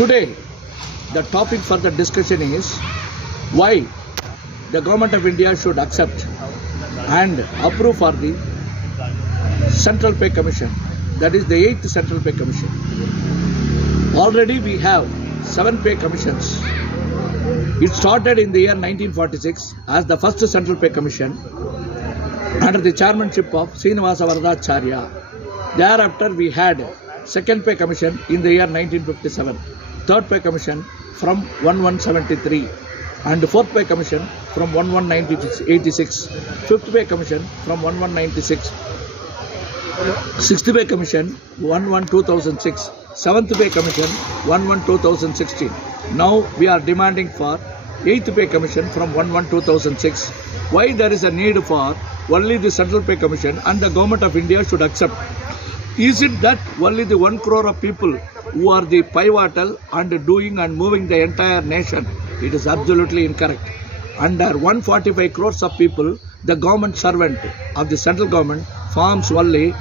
Today, the topic for the discussion is why the government of India should accept and approve for the Central Pay Commission, that is the 8th Central Pay Commission. Already we have 7 pay commissions. It started in the year 1946 as the first Central Pay Commission under the chairmanship of Srinivasa Varadacharya. Thereafter we had Second Pay Commission in the year 1957, Third Pay Commission from 1173 and Fourth Pay Commission from 1186, Fifth Pay Commission from 1196, Sixth Pay Commission 11-2006, Seventh Pay Commission 11-2016. Now we are demanding for 8th Pay Commission from 11-2006. Why there is a need for only the Central Pay Commission and the Government of India should accept? Is it that only the 1 crore of people who are the pivotal and doing and moving the entire nation? It is absolutely incorrect. Under 145 crores of people, the government servant of the central government forms only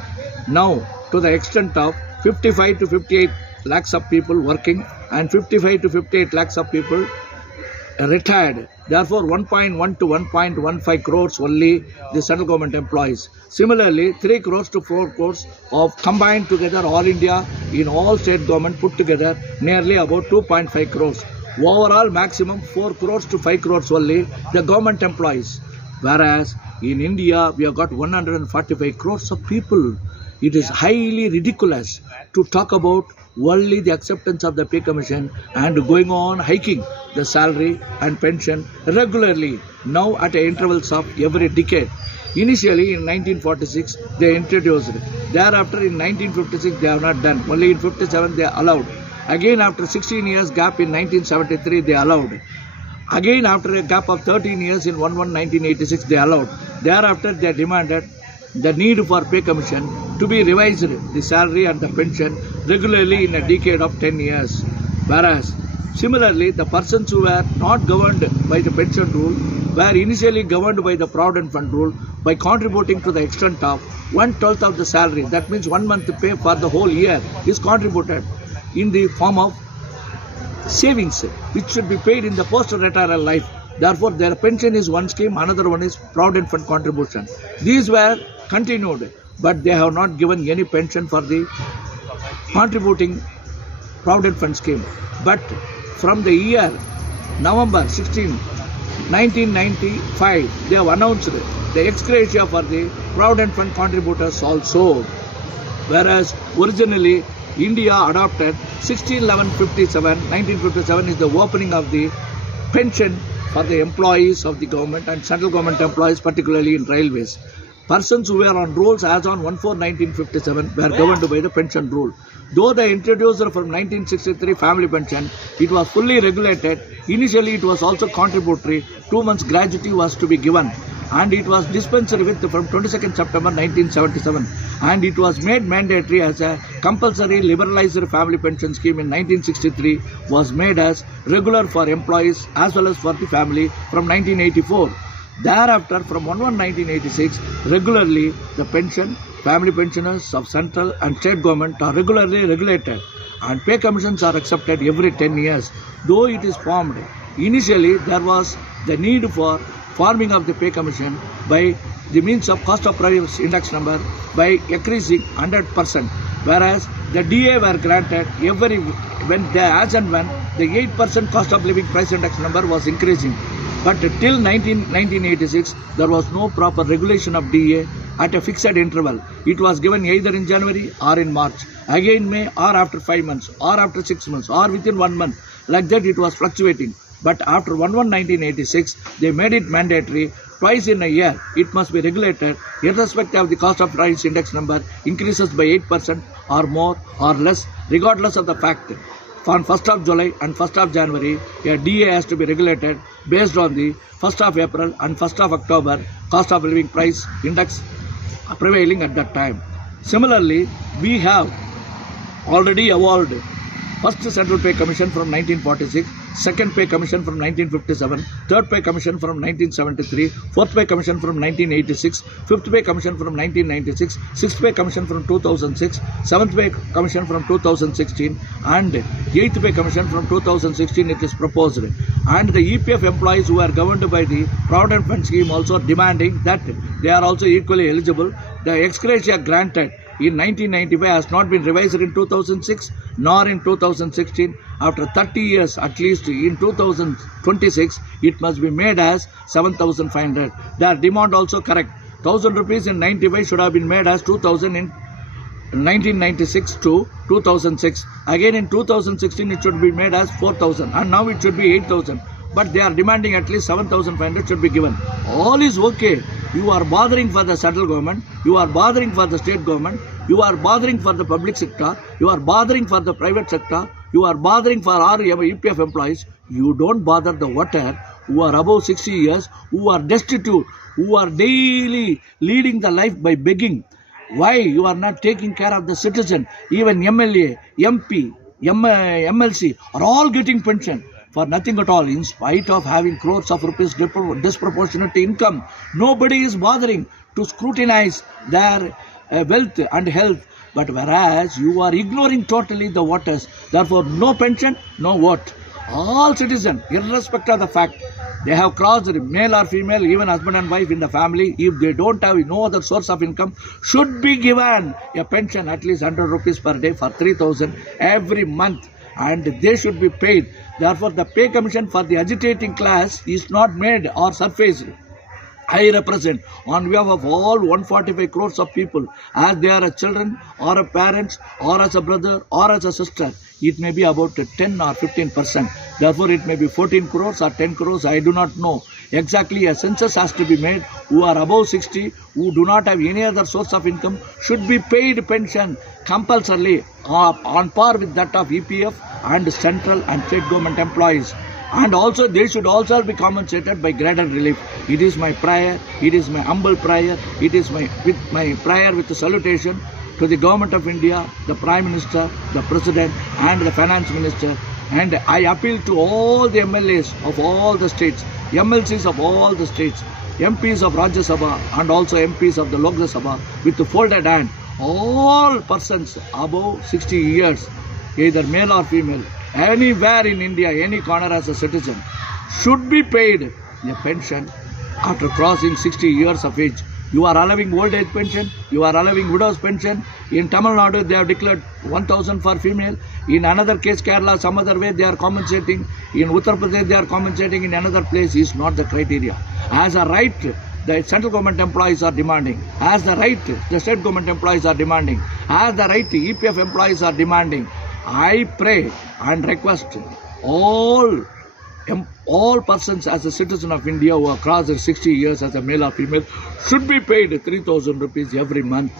now to the extent of 55 to 58 lakhs of people working and 55 to 58 lakhs of people retired. Therefore, 1.1 to 1.15 crores only the central government employees. Similarly, 3 crores to 4 crores of combined together all India in all state government put together nearly about 2.5 crores. Overall maximum 4 crores to 5 crores only the government employees. Whereas in India we have got 145 crores of people. It is highly ridiculous to talk about only the acceptance of the pay commission and going on hiking the salary and pension regularly now at intervals of every decade. Initially in 1946 they introduced. Thereafter in 1956 they have not done. Only in 57 they allowed. Again after 16 years gap in 1973 they allowed. Again after a gap of 13 years in 1986 they allowed. Thereafter they demanded the need for pay commission to be revised the salary and the pension regularly in a decade of 10 years. Whereas similarly the persons who were not governed by the pension rule were initially governed by the Provident Fund rule by contributing to the extent of 1/12 of the salary. That means 1 month pay for the whole year is contributed in the form of savings which should be paid in the post-retirement life. Therefore, their pension is one scheme, another one is Provident Fund contribution. These were continued, but they have not given any pension for the contributing Provident Fund scheme. But from the year November 16, 1995, they have announced the ex gratia for the Provident Fund contributors also. Whereas originally India adopted 1957 is the opening of the pension for the employees of the government and central government employees, particularly in railways. Persons who were on rolls as on 1/4/1957 were governed by the pension rule. Though they introduced from 1963 family pension, it was fully regulated. Initially it was also contributory. 2 months gratuity was to be given and it was dispensed with from 22nd September 1977 and it was made mandatory as a compulsory liberalized family pension scheme in 1963 was made as regular for employees as well as for the family from 1984. Thereafter from 1/1/1986 regularly the pension, family pensioners of central and state government are regularly regulated and pay commissions are accepted every 10 years. Though it is formed, initially there was the need for forming of the pay commission by the means of cost of price index number by increasing 100%, whereas the DA were granted as and when the 8% cost of living price index number was increasing. But till 1986 there was no proper regulation of DA at a fixed interval. It was given either in January or in March, again May or after 5 months or after 6 months or within 1 month. Like that it was fluctuating. But after 1/1/1986, they made it mandatory twice in a year. It must be regulated irrespective of the cost of price index number increases by 8% or more or less, regardless of the fact. On 1st of July and 1st of January, a DA has to be regulated based on the 1st of April and 1st of October cost of living price index prevailing at that time. Similarly, we have already evolved First Central Pay Commission from 1946, Second Pay Commission from 1957, Third Pay Commission from 1973, Fourth Pay Commission from 1986, Fifth Pay Commission from 1996, Sixth Pay Commission from 2006, Seventh Pay Commission from 2016, and Eighth Pay Commission from 2016 it is proposed. And the EPF employees who are governed by the Provident Fund scheme also demanding that they are also equally eligible. The ex gratia granted in 1995 has not been revised in 2006 nor in 2016. After 30 years, at least in 2026, it must be made as 7,500. Their demand also correct. 1,000 rupees in 95 should have been made as 2,000 in 1996 to 2006. Again in 2016 it should be made as 4,000 and now it should be 8,000. But they are demanding at least 7,500 should be given. All is okay. You are bothering for the central government, you are bothering for the state government, you are bothering for the public sector, you are bothering for the private sector, you are bothering for our EPF employees. You don't bother the voter who are above 60 years, who are destitute, who are daily leading the life by begging. Why you are not taking care of the citizen? Even MLA, MP, MLC are all getting pension for nothing at all, in spite of having crores of rupees disproportionate income. Nobody is bothering to scrutinize their wealth and health. But whereas you are ignoring totally the voters, therefore no pension, no vote. All citizens, irrespective of the fact they have crossed male or female, even husband and wife in the family, if they don't have no other source of income, should be given a pension at least 100 rupees per day for 3,000 every month. And they should be paid. Therefore, the pay commission for the agitating class is not made or surfaced. I represent on behalf of all 145 crores of people, as they are a children or a parents or as a brother or as a sister. It may be about 10 or 15%. Therefore, it may be 14 crores or 10 crores. I do not know. Exactly, a census has to be made. Who are above 60, who do not have any other source of income, should be paid pension compulsorily on par with that of EPF and central and state government employees. And also they should also be compensated by graded relief. It is my prayer, it is my humble prayer, it is my prayer with the salutation to the government of India, the Prime Minister, the President and the Finance Minister. And I appeal to all the MLAs of all the states, MLCs of all the states, MPs of Rajya Sabha and also MPs of the Lok Sabha, with the folded hand, all persons above 60 years, either male or female, anywhere in India, any corner as a citizen, should be paid a pension after crossing 60 years of age. You are allowing old age pension, you are allowing widow's pension. In Tamil Nadu, they have declared 1,000 for female. In another case, Kerala, some other way they are compensating. In Uttar Pradesh, they are compensating. In another place is not the criteria. As a right, the central government employees are demanding. As the right, the state government employees are demanding. As the right, the EPF employees are demanding. I pray and request all persons as a citizen of India who have crossed 60 years as a male or female should be paid 3,000 rupees every month.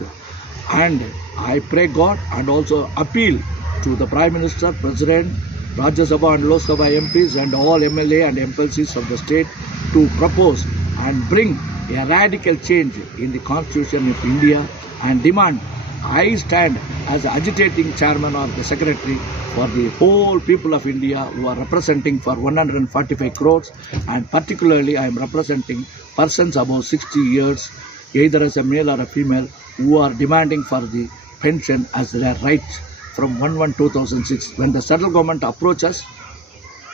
And I pray God and also appeal to the Prime Minister, President, Rajya Sabha and Lok Sabha MPs and all MLA and MLCs of the state to propose and bring a radical change in the Constitution of India and demand. I stand as an agitating chairman or the secretary for the whole people of India who are representing for 145 crores, and particularly I am representing persons above 60 years, either as a male or a female, who are demanding for the pension as their right from 1/1/2006. When the central government approaches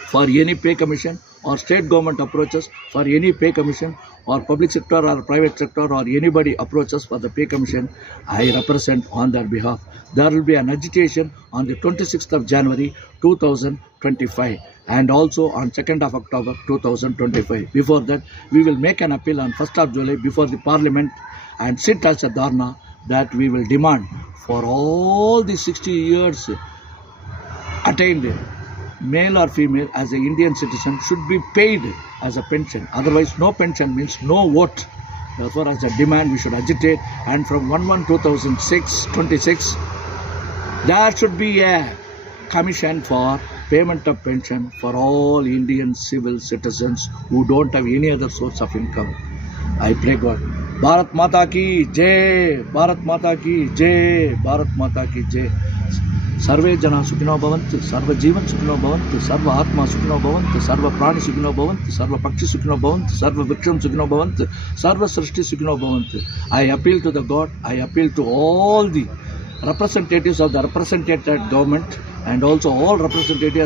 for any pay commission or state government approaches for any pay commission or public sector or private sector or anybody approaches for the pay commission, I represent on their behalf. There will be an agitation on the 26th of January 2025 and also on 2nd of October 2025. Before that, we will make an appeal on 1st of July before the Parliament and sit as a dharna that we will demand for all the 60 years attained male or female as an Indian citizen should be paid as a pension. Otherwise, no pension means no vote. Therefore, as a demand, we should agitate. And from 1/1/2026, there should be a commission for payment of pension for all Indian civil citizens who don't have any other source of income. I pray God. Bharat Mata ki Jai, Bharat Mata ki Jai, Bharat Mata ki Jai. सर्वे जना सुखिनो भवन्तु, सर्व जीवन सुखिनो भवन्तु, सर्व आत्मा सुखिनो भवन्तु, सर्व प्राणी सुखिनो भवन्तु, सर्व पक्षी सुखिनो भवन्तु, सर्व वृक्षम सुखिनो भवन्तु, सर्व सृष्टि सुखिनो भवन्तु. I appeal to the God, I appeal to all the representatives of the represented government and also all representatives